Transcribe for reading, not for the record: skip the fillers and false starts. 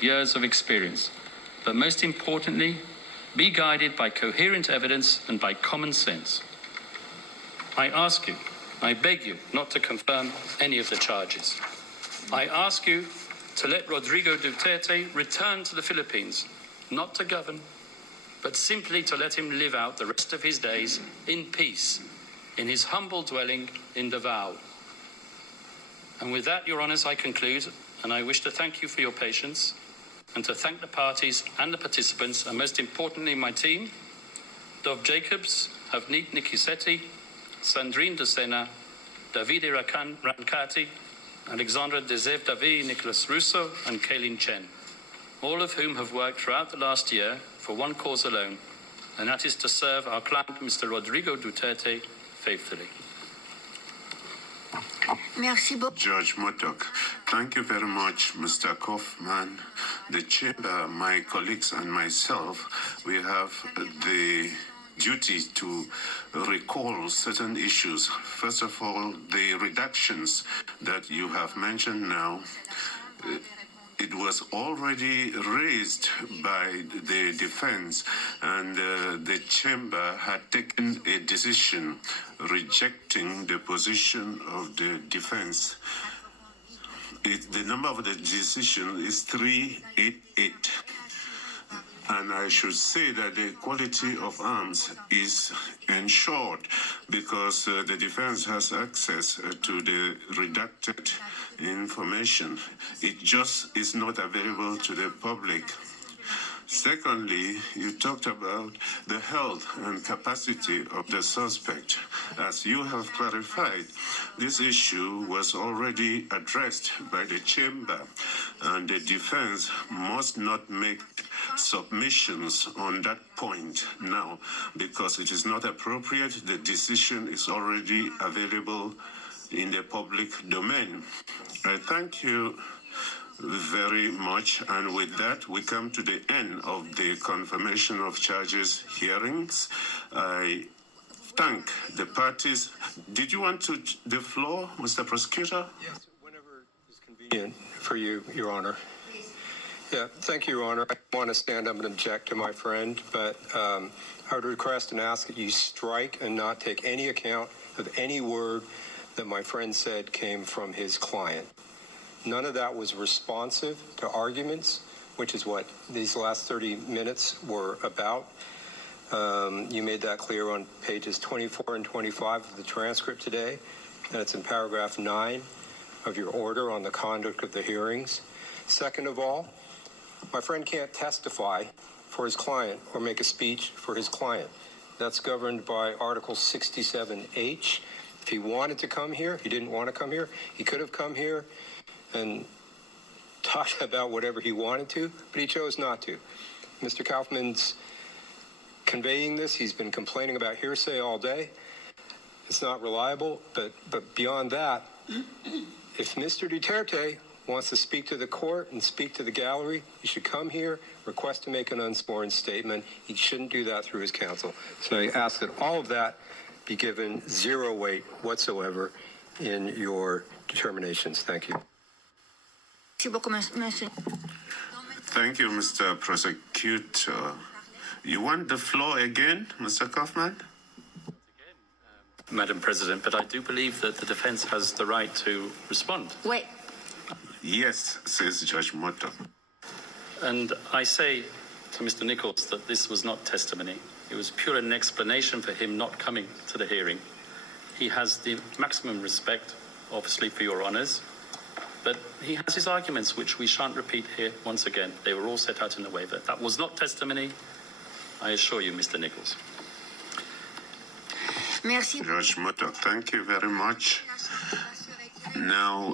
years of experience, but most importantly, be guided by coherent evidence and by common sense. I ask you, I beg you not to confirm any of the charges. I ask you to let Rodrigo Duterte return to the Philippines, not to govern, but simply to let him live out the rest of his days in peace, in his humble dwelling in Davao. And with that, Your Honours, I conclude, and I wish to thank you for your patience, and to thank the parties and the participants, and most importantly, my team, Dov Jacobs, Havnit Nikisetti, Sandrine De Sena, Davide Rancati, Alexandra Dezev Davi, Nicholas Russo, and Kaylin Chen, all of whom have worked throughout the last year for one cause alone, and that is to serve our client, Mr. Rodrigo Duterte, faithfully. Merci beaucoup. Judge Motok, thank you very much, Mr. Kaufman. The chamber, my colleagues and myself, we have the duty to recall certain issues. First of all, the reductions that you have mentioned now, it was already raised by the defense, and the chamber had taken a decision rejecting the position of the defense. The number of the decision is 388. And I should say that the quality of arms is ensured because the defense has access to the redacted information. It just is not available to the public. Secondly, you talked about the health and capacity of the suspect. As you have clarified, this issue was already addressed by the chamber, and the defense must not make submissions on that point now because it is not appropriate. The decision is already available in the public domain. I thank you very much, and with that we come to the end of the confirmation of charges hearings. I thank the parties. Did you want the floor, Mr. Prosecutor? Yes, whenever is convenient for you, Your Honor. Yeah, thank you, Your Honor. I want to stand up and object to my friend, but I would request and ask that you strike and not take any account of any word that my friend said came from his client. None of that was responsive to arguments, which is what these last 30 minutes were about. You made that clear on pages 24 and 25 of the transcript today, and it's in paragraph 9 of your order on the conduct of the hearings. Second of all, my friend can't testify for his client or make a speech for his client. That's governed by Article 67H. If he wanted to come here, he didn't want to come here, he could have come here and talked about whatever he wanted to, but he chose not to. Mr. Kaufman's conveying this. He's been complaining about hearsay all day. It's not reliable, but beyond that, if Mr. Duterte wants to speak to the court and speak to the gallery, he should come here, request to make an unsworn statement. He shouldn't do that through his counsel. So I ask that all of that be given zero weight whatsoever in your determinations. Thank you. Thank you, Mr. Prosecutor. You want the floor again, Mr. Kaufman? Madam President, but I do believe that the defense has the right to respond. Wait. Yes, says Judge Moto. And I say to Mr. Nichols that this was not testimony. It was pure an explanation for him not coming to the hearing. He has the maximum respect, obviously, for your honours, but he has his arguments, which we shan't repeat here once again. They were all set out in the waiver. That was not testimony, I assure you, Mr. Nichols. Merci. Judge Moto, thank you very much. Now,